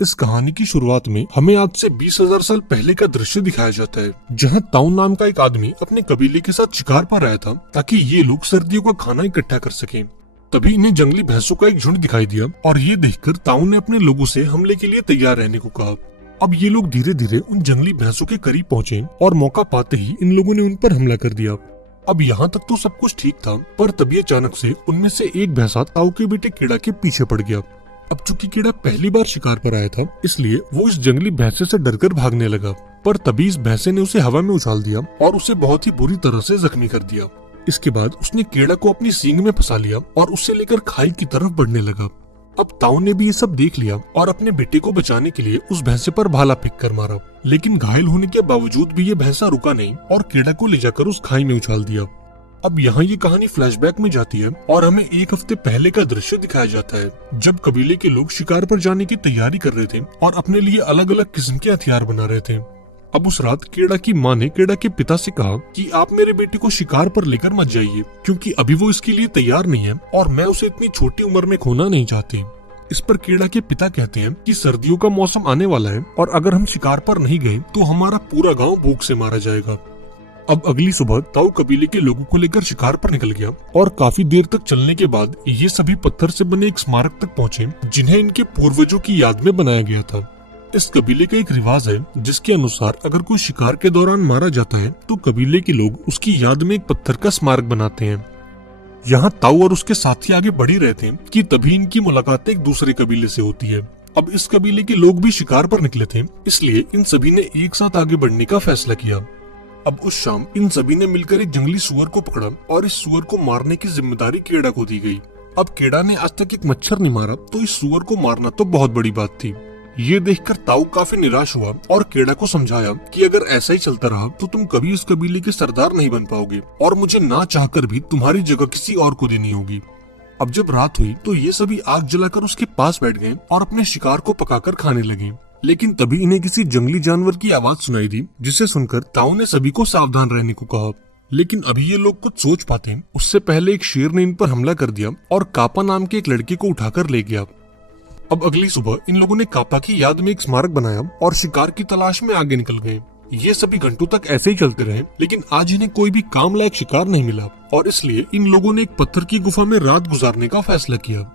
इस कहानी की शुरुआत में हमें आज से 20,000 साल पहले का दृश्य दिखाया जाता है, जहां ताऊ नाम का एक आदमी अपने कबीले के साथ शिकार पर आया था ताकि ये लोग सर्दियों का खाना इकट्ठा कर सकें। तभी इन्हें जंगली भैंसों का एक झुंड दिखाई दिया और ये देखकर ताऊ ने अपने लोगों से हमले के लिए तैयार रहने को कहा। अब ये लोग धीरे धीरे उन जंगली भैंसों के करीब पहुंचे और मौका पाते ही इन लोगों ने उन पर हमला कर दिया। अब यहाँ तक तो सब कुछ ठीक था, पर तभी अचानक से उनमें से एक भैंसा ताऊ के बेटे कीड़ा के पीछे पड़ गया। अब चूंकि कीड़ा पहली बार शिकार पर आया था, इसलिए वो इस जंगली भैंसे से डरकर भागने लगा। पर तभी इस भैंसे ने उसे हवा में उछाल दिया और उसे बहुत ही बुरी तरह से जख्मी कर दिया। इसके बाद उसने कीड़ा को अपनी सींग में फंसा लिया और उससे लेकर खाई की तरफ बढ़ने लगा। अब ताऊ ने भी ये सब देख लिया और अपने बेटे को बचाने के लिए उस भैंसे पर भाला फेंक कर मारा, लेकिन घायल होने के बावजूद भी ये भैंसा रुका नहीं और कीड़ा को ले जाकर उस खाई में उछाल दिया। अब यहाँ ये कहानी फ्लैशबैक में जाती है और हमें एक हफ्ते पहले का दृश्य दिखाया जाता है, जब कबीले के लोग शिकार पर जाने की तैयारी कर रहे थे और अपने लिए अलग अलग किस्म के हथियार बना रहे थे। अब उस रात कीड़ा की माँ ने कीड़ा के पिता से कहा कि आप मेरे बेटे को शिकार पर लेकर मत जाइए, क्योंकि अभी वो इसके लिए तैयार नहीं है और मैं उसे इतनी छोटी उम्र में खोना नहीं चाहती। इस पर कीड़ा के पिता कहते हैं कि सर्दियों का मौसम आने वाला है और अगर हम शिकार पर नहीं गए तो हमारा पूरा गाँव भूख से मारा जाएगा। अब अगली सुबह ताऊ कबीले के लोगों को लेकर शिकार पर निकल गया और काफी देर तक चलने के बाद ये सभी पत्थर से बने एक स्मारक तक पहुंचे, जिन्हें इनके पूर्वजों की याद में बनाया गया था। इस कबीले का एक रिवाज है जिसके अनुसार अगर कोई शिकार के दौरान मारा जाता है तो कबीले के लोग उसकी याद में एक पत्थर का स्मारक बनाते हैं। यहाँ ताऊ और उसके साथी आगे बढ़ ही रहे थे कि तभी इनकी मुलाकात एक दूसरे कबीले से होती है। अब इस कबीले के लोग भी शिकार पर निकले थे, इसलिए इन सभी ने एक साथ आगे बढ़ने का फैसला किया। अब उस शाम इन सभी ने मिलकर एक जंगली सुअर को पकड़ा और इस सुअर को मारने की जिम्मेदारी कीड़ा को दी गई। अब कीड़ा ने आज तक एक मच्छर नहीं मारा, तो इस सुअर को मारना तो बहुत बड़ी बात थी। ये देखकर ताऊ काफी निराश हुआ और कीड़ा को समझाया कि अगर ऐसा ही चलता रहा तो तुम कभी इस कबीले के सरदार नहीं बन पाओगे और मुझे ना चाहकर भी तुम्हारी जगह किसी और को देनी होगी। अब जब रात हुई तो ये सभी आग जलाकर उसके पास बैठ गए और अपने शिकार को पकाकर खाने लगे, लेकिन तभी इन्हें किसी जंगली जानवर की आवाज सुनाई दी, जिसे सुनकर ताऊ ने सभी को सावधान रहने को कहा। लेकिन अभी ये लोग कुछ सोच पाते उससे पहले एक शेर ने इन पर हमला कर दिया और कापा नाम के एक लड़के को उठाकर ले गया। अब अगली सुबह इन लोगों ने कापा की याद में एक स्मारक बनाया और शिकार की तलाश में आगे निकल गए। ये सभी घंटों तक ऐसे ही चलते रहे, लेकिन आज इन्हें कोई भी काम लायक शिकार नहीं मिला और इसलिए इन लोगों ने एक पत्थर की गुफा में रात गुजारने का फैसला किया।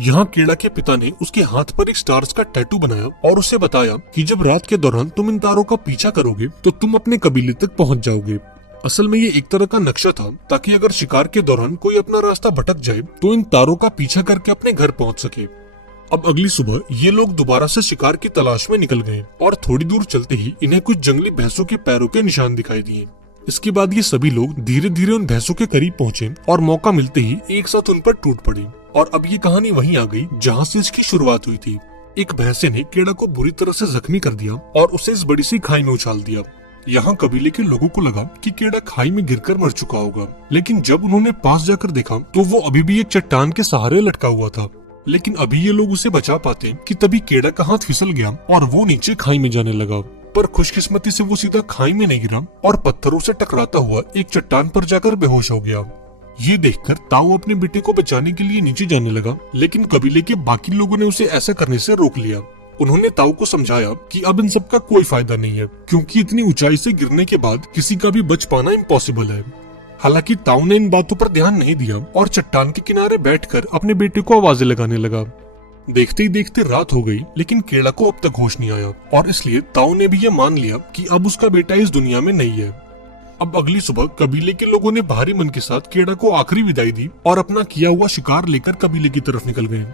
यहाँ कीड़ा के पिता ने उसके हाथ पर एक स्टार्स का टैटू बनाया और उसे बताया कि जब रात के दौरान तुम इन तारों का पीछा करोगे तो तुम अपने कबीले तक पहुँच जाओगे। असल में ये एक तरह का नक्शा था ताकि अगर शिकार के दौरान कोई अपना रास्ता भटक जाए तो इन तारों का पीछा करके अपने घर पहुँच सके। अब अगली सुबह ये लोग दोबारा से शिकार की तलाश में निकल गए और थोड़ी दूर चलते ही इन्हें कुछ जंगली भैंसों के पैरों के निशान दिखाई दिए। इसके बाद ये सभी लोग धीरे धीरे उन भैंसों के करीब पहुंचे और मौका मिलते ही एक साथ उन पर टूट पड़ी। और अब ये कहानी वहीं आ गई जहां से इसकी शुरुआत हुई थी। एक भैंसे ने कीड़ा को बुरी तरह से जख्मी कर दिया और उसे इस बड़ी सी खाई में उछाल दिया। यहाँ कबीले के लोगों को लगा कि कीड़ा खाई में गिरकर मर चुका होगा, लेकिन जब उन्होंने पास जाकर देखा तो वो अभी भी एक चट्टान के सहारे लटका हुआ था। लेकिन अभी ये लोग उसे बचा पाते कि तभी कीड़ा का हाथ फिसल गया और वो नीचे खाई में जाने लगा। पर खुशकिस्मती से वो सीधा खाई में नहीं गिरा और पत्थरों से टकराता हुआ एक चट्टान पर जाकर बेहोश हो गया। ये देखकर ताऊ अपने बेटे को बचाने के लिए नीचे जाने लगा, लेकिन कबीले के बाकी लोगों ने उसे ऐसा करने से रोक लिया। उन्होंने ताऊ को समझाया कि अब इन सब का कोई फायदा नहीं है, क्योंकि इतनी ऊंचाई से गिरने के बाद किसी का भी बच पाना इम्पॉसिबल है। हालांकि ताऊ ने इन बातों पर ध्यान नहीं दिया और चट्टान के किनारे बैठकर अपने बेटे को आवाजें लगाने लगा। देखते ही देखते रात हो गई, लेकिन कीड़ा को अब तक होश नहीं आया और इसलिए ताऊ ने भी ये मान लिया कि अब उसका बेटा इस दुनिया में नहीं है। अब अगली सुबह कबीले के लोगों ने भारी मन के साथ कीड़ा को आखिरी विदाई दी और अपना किया हुआ शिकार लेकर कबीले की तरफ निकल गए।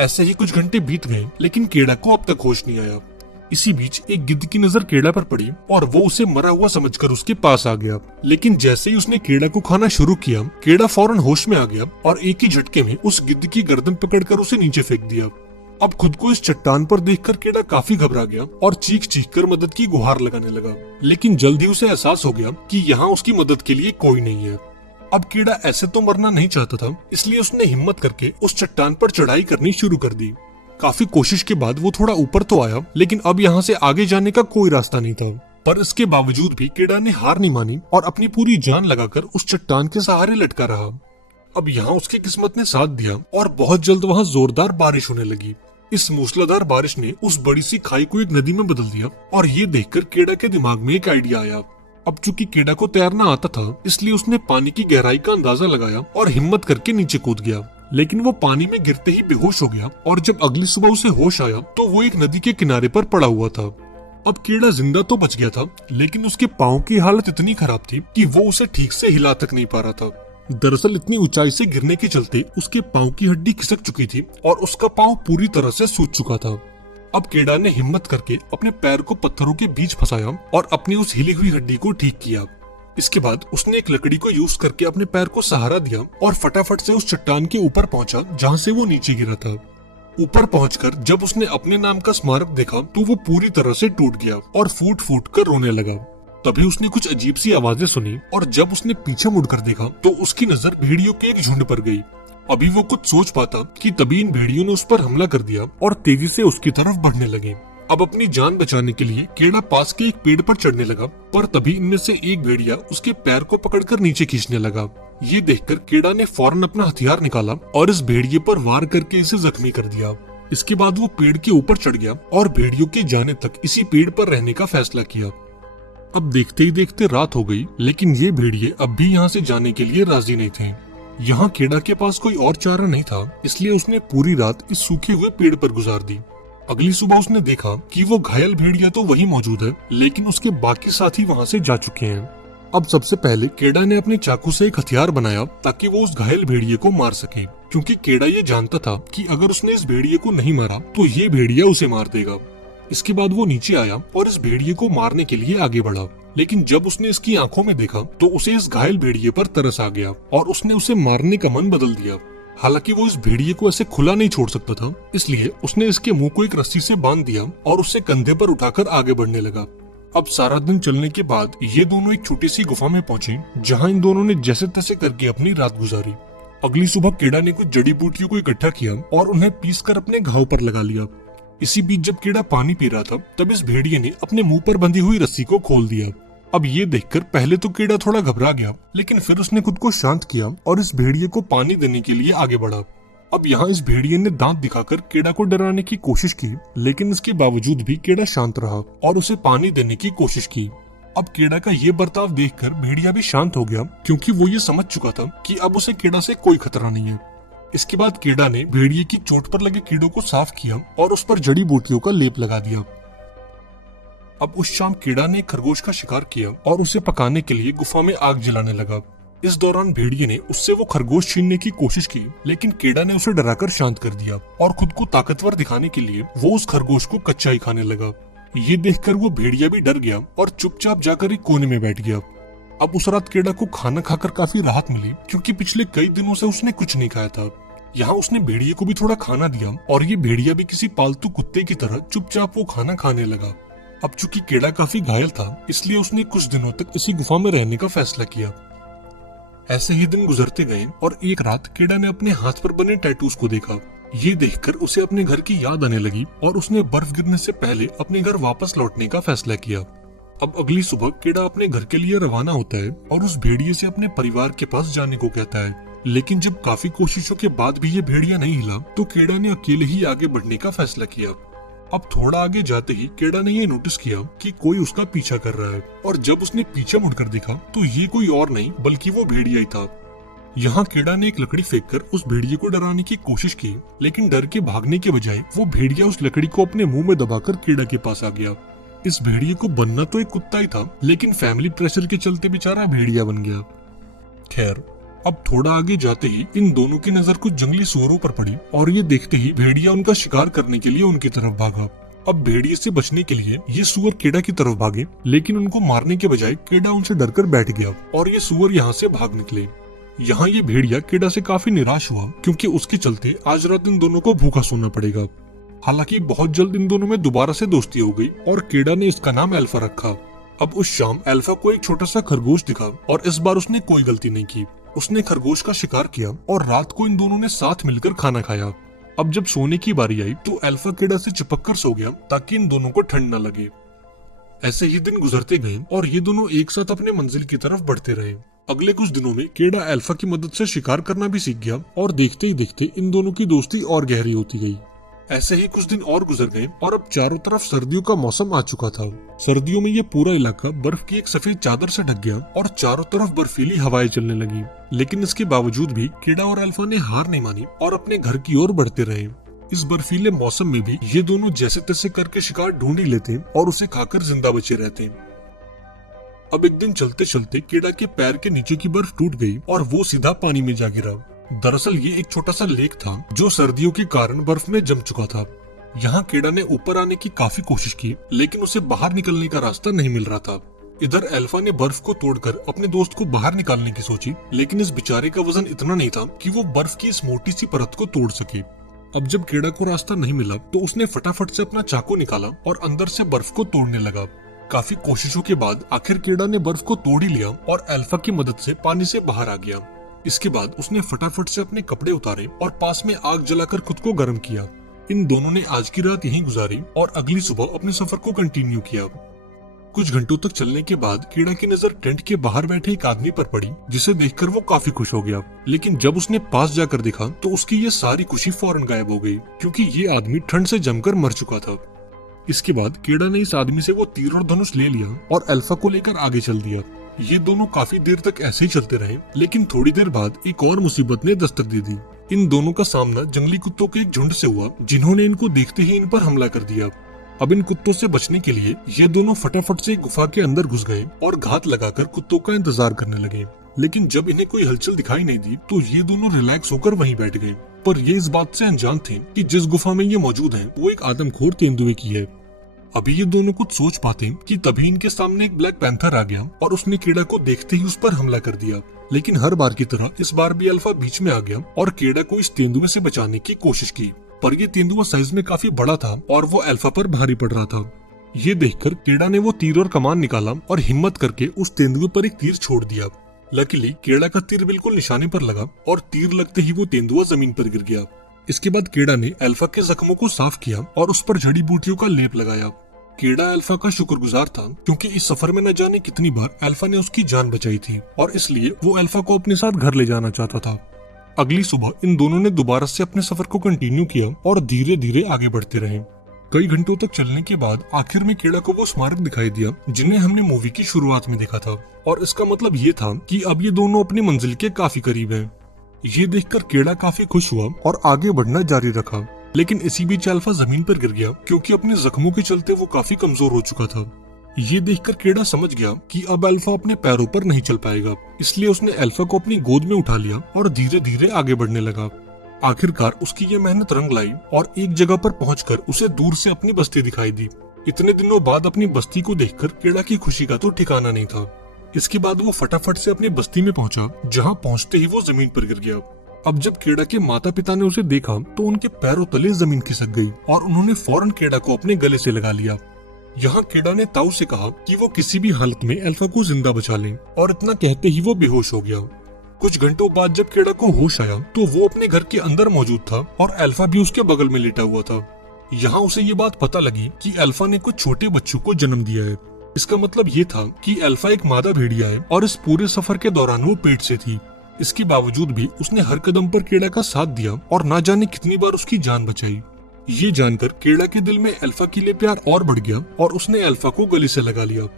ऐसे ही कुछ घंटे बीत गए, लेकिन कीड़ा को अब तक होश नहीं आया। इसी बीच एक गिद्ध की नजर कीड़ा पर पड़ी और वो उसे मरा हुआ समझकर उसके पास आ गया। लेकिन जैसे ही उसने कीड़ा को खाना शुरू किया, कीड़ा फौरन होश में आ गया और एक ही झटके में उस गिद्ध की गर्दन पकड़कर उसे नीचे फेंक दिया। अब खुद को इस चट्टान पर देखकर कीड़ा काफी घबरा गया और चीख चीख कर मदद की गुहार लगाने लगा। लेकिन जल्द ही उसे एहसास हो गया कि यहाँ उसकी मदद के लिए कोई नहीं है। अब कीड़ा ऐसे तो मरना नहीं चाहता था, इसलिए उसने हिम्मत करके उस चट्टान पर चढ़ाई करनी शुरू कर दी। काफी कोशिश के बाद वो थोड़ा ऊपर तो आया, लेकिन अब यहाँ से आगे जाने का कोई रास्ता नहीं था। पर इसके बावजूद भी कीड़ा ने हार नहीं मानी और अपनी पूरी जान लगाकर उस चट्टान के सहारे लटका रहा। अब यहाँ उसकी किस्मत ने साथ दिया और बहुत जल्द वहाँ जोरदार बारिश होने लगी। इस मूसलाधार बारिश ने उस बड़ी सी खाई को एक नदी में बदल दिया और ये देखकर केडा के दिमाग में एक आइडिया आया। अब चूंकि केडा को तैरना आता था, इसलिए उसने पानी की गहराई का अंदाजा लगाया और हिम्मत करके नीचे कूद गया। लेकिन वो पानी में गिरते ही बेहोश हो गया और जब अगली सुबह उसे होश आया तो वो एक नदी के किनारे पर पड़ा हुआ था। अब केडा जिंदा तो बच गया था, लेकिन उसके पाँव की हालत इतनी खराब थी कि वो उसे ठीक से हिला तक नहीं पा रहा था। दरअसल इतनी ऊंचाई से गिरने के चलते उसके पाँव की हड्डी खिसक चुकी थी और उसका पाँव पूरी तरह से सूज चुका था। अब केडा ने हिम्मत करके अपने पैर को पत्थरों के बीच फंसाया और अपनी उस हिली हुई हड्डी को ठीक किया। इसके बाद उसने एक लकड़ी को यूज करके अपने पैर को सहारा दिया और फटाफट से उस चट्टान के ऊपर पहुंचा जहां से वो नीचे गिरा था। ऊपर पहुंचकर जब उसने अपने नाम का स्मारक देखा तो वो पूरी तरह से टूट गया और फूट फूट कर रोने लगा। तभी उसने कुछ अजीब सी आवाजें सुनी और जब उसने पीछे मुड़कर देखा तो उसकी नजर भेड़ियों के एक झुंड पर गई। अभी वो कुछ सोच पाता कि तभी इन भेड़ियों ने उस पर हमला कर दिया और तेजी से उसकी तरफ बढ़ने लगे। अब अपनी जान बचाने के लिए केडा पास के एक पेड़ पर चढ़ने लगा, पर तभी इनमें से एक भेड़िया उसके पैर को पकड़कर नीचे खींचने लगा। ये देखकर केडा ने फौरन अपना हथियार निकाला और इस भेड़िए पर वार करके इसे जख्मी कर दिया। इसके बाद वो पेड़ के ऊपर चढ़ गया और भेड़ियों के जाने तक इसी पेड़ पर रहने का फैसला किया। अब देखते ही देखते रात हो गई, लेकिन ये भेड़िए अब भी यहाँ से जाने के लिए राजी नहीं थे। यहाँ केडा के पास कोई और चारा नहीं था, इसलिए उसने पूरी रात इस सूखे हुए पेड़ पर गुजार दी। अगली सुबह उसने देखा कि वो घायल भेड़िया तो वही मौजूद है, लेकिन उसके बाकी साथी वहाँ से जा चुके हैं। अब सबसे पहले केडा ने अपने चाकू से एक हथियार बनाया ताकि वो उस घायल भेड़िए को मार सके, क्योंकि केडा ये जानता था कि अगर उसने इस भेड़िए को नहीं मारा तो ये भेड़िया उसे मार देगा। इसके बाद वो नीचे आया और इस भेड़िए को मारने के लिए आगे बढ़ा, लेकिन जब उसने इसकी आंखों में देखा तो उसे इस घायल भेड़िए पर तरस आ गया और उसने उसे मारने का मन बदल दिया। हालांकि वो इस भेड़िए को ऐसे खुला नहीं छोड़ सकता था, इसलिए उसने इसके मुंह को एक रस्सी से बांध दिया और उसे कंधे पर उठाकर आगे बढ़ने लगा। अब सारा दिन चलने के बाद ये दोनों एक छोटी सी गुफा में पहुंचे, जहां इन दोनों ने जैसे तैसे करके अपनी रात गुजारी। अगली सुबह केडा ने कुछ जड़ी बूटियों को इकट्ठा किया और उन्हें पीसकर अपने घाव पर लगा लिया। इसी बीच जब केडा पानी पी रहा था, तब इस भेड़िए ने अपने मुंह पर बंधी हुई रस्सी को खोल दिया। अब ये देखकर पहले तो केडा थोड़ा घबरा गया, लेकिन फिर उसने खुद को शांत किया और इस भेड़िए को पानी देने के लिए आगे बढ़ा। अब यहाँ इस भेड़िए ने दांत दिखाकर केडा को डराने की कोशिश की, लेकिन इसके बावजूद भी केडा शांत रहा और उसे पानी देने की कोशिश की। अब केडा का ये बर्ताव देखकर भेड़िया भी शांत हो गया, क्योंकि वो ये समझ चुका था कि अब उसे केडा से कोई खतरा नहीं है। इसके बाद केडा ने भेड़िए की चोट पर लगे कीड़ों को साफ किया और उस पर जड़ी बूटियों का लेप लगा दिया। अब उस शाम केडा ने खरगोश का शिकार किया और उसे पकाने के लिए गुफा में आग जलाने लगा। इस दौरान भेड़िए ने उससे वो खरगोश छीनने की कोशिश की, लेकिन केडा ने उसे डराकर शांत कर दिया और खुद को ताकतवर दिखाने के लिए वो उस खरगोश को कच्चा ही खाने लगा। ये देखकर वो भेड़िया भी डर गया और चुपचाप जाकर एक कोने में बैठ गया। अब उस रात केडा को खाना खाकर काफी राहत मिली, क्योंकि पिछले कई दिनों से उसने कुछ नहीं खाया था। यहाँ उसने भेड़िए को भी थोड़ा खाना दिया और ये भेड़िया भी किसी पालतू कुत्ते की तरह चुपचाप वो खाना खाने लगा। अब चूंकि केडा काफी घायल था, इसलिए उसने कुछ दिनों तक इसी गुफा में रहने का फैसला किया। ऐसे ही दिन गुजरते गए और एक रात केडा ने अपने हाथ पर बने टैटूज को देखा। ये देखकर उसे अपने घर की याद आने लगी और उसने बर्फ गिरने से पहले अपने घर वापस लौटने का फैसला किया। अब अगली सुबह केडा अपने घर के लिए रवाना होता है और उस भेड़िए से अपने परिवार के पास जाने को कहता है, लेकिन जब काफी कोशिशों के बाद भी ये भेड़िया नहीं हिला तो केडा ने अकेले ही आगे बढ़ने का फैसला किया। अब थोड़ा आगे जाते ही केडा ने ये नोटिस किया कि कोई उसका पीछा कर रहा है, और जब उसने पीछे मुड़कर देखा तो ये कोई और नहीं बल्कि वो भेड़िया ही था। यहाँ केडा ने एक लकड़ी फेंककर उस भेड़िए को डराने की कोशिश की, लेकिन डर के भागने के बजाय वो भेड़िया उस लकड़ी को अपने मुंह में दबाकर केडा के पास आ गया। इस भेड़िए को बनना तो एक कुत्ता ही था, लेकिन फैमिली प्रेशर के चलते बेचारा भेड़िया बन गया। खैर, अब थोड़ा आगे जाते ही इन दोनों की नजर कुछ जंगली सुअरों पर पड़ी और ये देखते ही भेड़िया उनका शिकार करने के लिए उनकी तरफ भागा। अब भेड़िए से बचने के लिए ये सुअर केडा की तरफ भागे, लेकिन उनको मारने के बजाय केडा उनसे डरकर बैठ गया और ये सुअर यहाँ से भाग निकले। यहाँ ये भेड़िया केडा से काफी निराश हुआ, क्योंकि उसके चलते आज रात इन दोनों को भूखा सोना पड़ेगा। हालांकि बहुत जल्द इन दोनों में दोबारा से दोस्ती हो गई और केडा ने इसका नाम अल्फा रखा। अब उस शाम अल्फा को एक छोटा सा खरगोश दिखा और इस बार उसने कोई गलती नहीं की। उसने खरगोश का शिकार किया और रात को इन दोनों ने साथ मिलकर खाना खाया। अब जब सोने की बारी आई तो अल्फा केडा से चिपक कर सो गया ताकि इन दोनों को ठंड न लगे। ऐसे ही दिन गुजरते गए और ये दोनों एक साथ अपने मंजिल की तरफ बढ़ते रहे। अगले कुछ दिनों में केडा अल्फा की मदद से शिकार करना भी सीख गया और देखते ही देखते इन दोनों की दोस्ती और गहरी होती गई। ऐसे ही कुछ दिन और गुजर गए और अब चारों तरफ सर्दियों का मौसम आ चुका था। सर्दियों में ये पूरा इलाका बर्फ की एक सफेद चादर से ढक गया और चारों तरफ बर्फीली हवाएं चलने लगी। लेकिन इसके बावजूद भी कीड़ा और अल्फा ने हार नहीं मानी और अपने घर की ओर बढ़ते रहे। इस बर्फीले मौसम में भी ये दोनों जैसे तैसे करके शिकार ढूंढ ही लेते और उसे खाकर जिंदा बचे रहते। अब एक दिन चलते चलते कीड़ा के पैर के नीचे की बर्फ टूट गई और वो सीधा पानी में जा गिरा। दरअसल ये एक छोटा सा लेक था जो सर्दियों के कारण बर्फ में जम चुका था। यहाँ कीड़ा ने ऊपर आने की काफी कोशिश की, लेकिन उसे बाहर निकलने का रास्ता नहीं मिल रहा था। इधर अल्फा ने बर्फ को तोड़कर अपने दोस्त को बाहर निकालने की सोची, लेकिन इस बेचारे का वजन इतना नहीं था कि वो बर्फ की इस मोटी सी परत को तोड़ सके। अब जब कीड़ा को रास्ता नहीं मिला तो उसने फटाफट से अपना चाकू निकाला और अंदर से बर्फ को तोड़ने लगा। काफी कोशिशों के बाद आखिर कीड़ा ने बर्फ को तोड़ ही लिया और अल्फा की मदद से पानी से बाहर आ गया। इसके बाद उसने फटाफट से अपने कपड़े उतारे और पास में आग जलाकर खुद को गर्म किया। इन दोनों ने आज की रात यहीं गुजारी और अगली सुबह अपने सफर को कंटिन्यू किया। कुछ घंटों तक चलने के बाद कीड़ा की नजर टेंट के बाहर बैठे एक आदमी पर पड़ी, जिसे देखकर वो काफी खुश हो गया। लेकिन जब उसने पास जाकर देखा तो उसकी ये सारी खुशी फौरन गायब हो गई, क्योंकि ये आदमी ठंड से जमकर मर चुका था। इसके बाद कीड़ा ने इस आदमी से वो तीर और धनुष ले लिया और अल्फा को लेकर आगे चल दिया। ये दोनों काफी देर तक ऐसे ही चलते रहे, लेकिन थोड़ी देर बाद एक और मुसीबत ने दस्तक दे दी। इन दोनों का सामना जंगली कुत्तों के एक झुंड से हुआ, जिन्होंने इनको देखते ही इन पर हमला कर दिया। अब इन कुत्तों से बचने के लिए ये दोनों फटाफट से गुफा के अंदर घुस गए और घात लगाकर कुत्तों का इंतजार करने लगे। लेकिन जब इन्हें कोई हलचल दिखाई नहीं दी तो ये दोनों रिलैक्स होकर वहीं बैठ गए। पर ये इस बात से अनजान थे कि जिस गुफा में ये मौजूद हैं, वो एक आदमखोर तेंदुए की है। अभी ये दोनों कुछ सोच पाते कि तभी इनके सामने एक ब्लैक पैंथर आ गया और उसने कीड़ा को देखते ही उस पर हमला कर दिया। लेकिन हर बार की तरह इस बार भी अल्फा बीच में आ गया और कीड़ा को इस तेंदुए से बचाने की कोशिश की। पर ये तेंदुआ साइज में काफी बड़ा था और वो अल्फा पर भारी पड़ रहा था। ये देखकर कीड़ा ने वो तीर और कमान निकाला और हिम्मत करके उस तेंदुए पर एक तीर छोड़ दिया। लकीली कीड़ा का तीर बिल्कुल निशाने पर लगा और तीर लगते ही वो तेंदुआ जमीन पर गिर गया। इसके बाद कीड़ा ने अल्फा के जख्मों को साफ किया और उस पर जड़ी बूटियों का लेप लगाया। कीड़ा अल्फा का शुक्रगुजार था, क्योंकि इस सफर में न जाने कितनी बार अल्फा ने उसकी जान बचाई थी और इसलिए वो अल्फा को अपने साथ घर ले जाना चाहता था। अगली सुबह इन दोनों ने दोबारा से अपने सफर को कंटिन्यू किया और धीरे धीरे आगे बढ़ते रहे। कई घंटों तक चलने के बाद आखिर में कीड़ा को वो स्मारक दिखाई दिया जिन्हें हमने मूवी की शुरुआत में देखा था, और इसका मतलब ये था कि अब ये दोनों अपनी मंजिल के काफी करीब हैं। ये देखकर कीड़ा काफी खुश हुआ और आगे बढ़ना जारी रखा। लेकिन इसी बीच अल्फा जमीन पर गिर गया, क्योंकि अपने जख्मों के चलते वो काफी कमजोर हो चुका था। ये देखकर कीड़ा समझ गया कि अब अल्फा अपने पैरों पर नहीं चल पाएगा, इसलिए उसने अल्फा को अपनी गोद में उठा लिया और धीरे धीरे आगे बढ़ने लगा। आखिरकार उसकी ये मेहनत रंग लाई और एक जगह पर पहुंचकर उसे दूर से अपनी बस्ती दिखाई दी। इतने दिनों बाद अपनी बस्ती को देखकर कीड़ा की खुशी का तो ठिकाना नहीं था। इसके बाद वो फटाफट से अपनी बस्ती में पहुंचा, जहां पहुंचते ही वो जमीन पर गिर गया। अब जब कीड़ा के माता पिता ने उसे देखा तो उनके पैरों तले जमीन खिसक गई और उन्होंने फौरन कीड़ा को अपने गले से लगा लिया। यहाँ कीड़ा ने ताऊ से कहा कि वो किसी भी हालत में अल्फा को जिंदा बचा लें, और इतना कहते ही वो बेहोश हो गया। कुछ घंटों बाद जब कीड़ा को होश आया तो वो अपने घर के अंदर मौजूद था और अल्फा भी उसके बगल में लेटा हुआ था। यहाँ उसे ये बात पता लगी कि अल्फा ने कुछ छोटे बच्चों को जन्म दिया है। इसका मतलब ये था कि अल्फा एक मादा भेड़िया है और इस पूरे सफर के दौरान वो पेट से थी। इसके बावजूद भी उसने हर कदम पर कीड़ा का साथ दिया और ना जाने कितनी बार उसकी जान बचाई। ये जानकर कीड़ा के दिल में अल्फा के लिए प्यार और बढ़ गया और उसने अल्फा को गले से लगा लिया।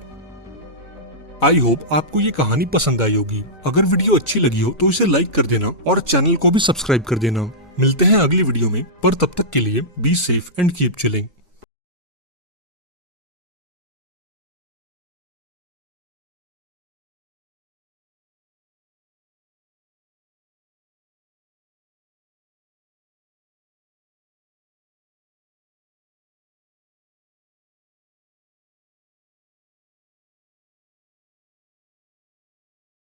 आई होप आपको ये कहानी पसंद आई होगी। अगर वीडियो अच्छी लगी हो तो इसे लाइक कर देना और चैनल को भी सब्सक्राइब कर देना। मिलते हैं अगली वीडियो में, पर तब तक के लिए be safe and keep chilling.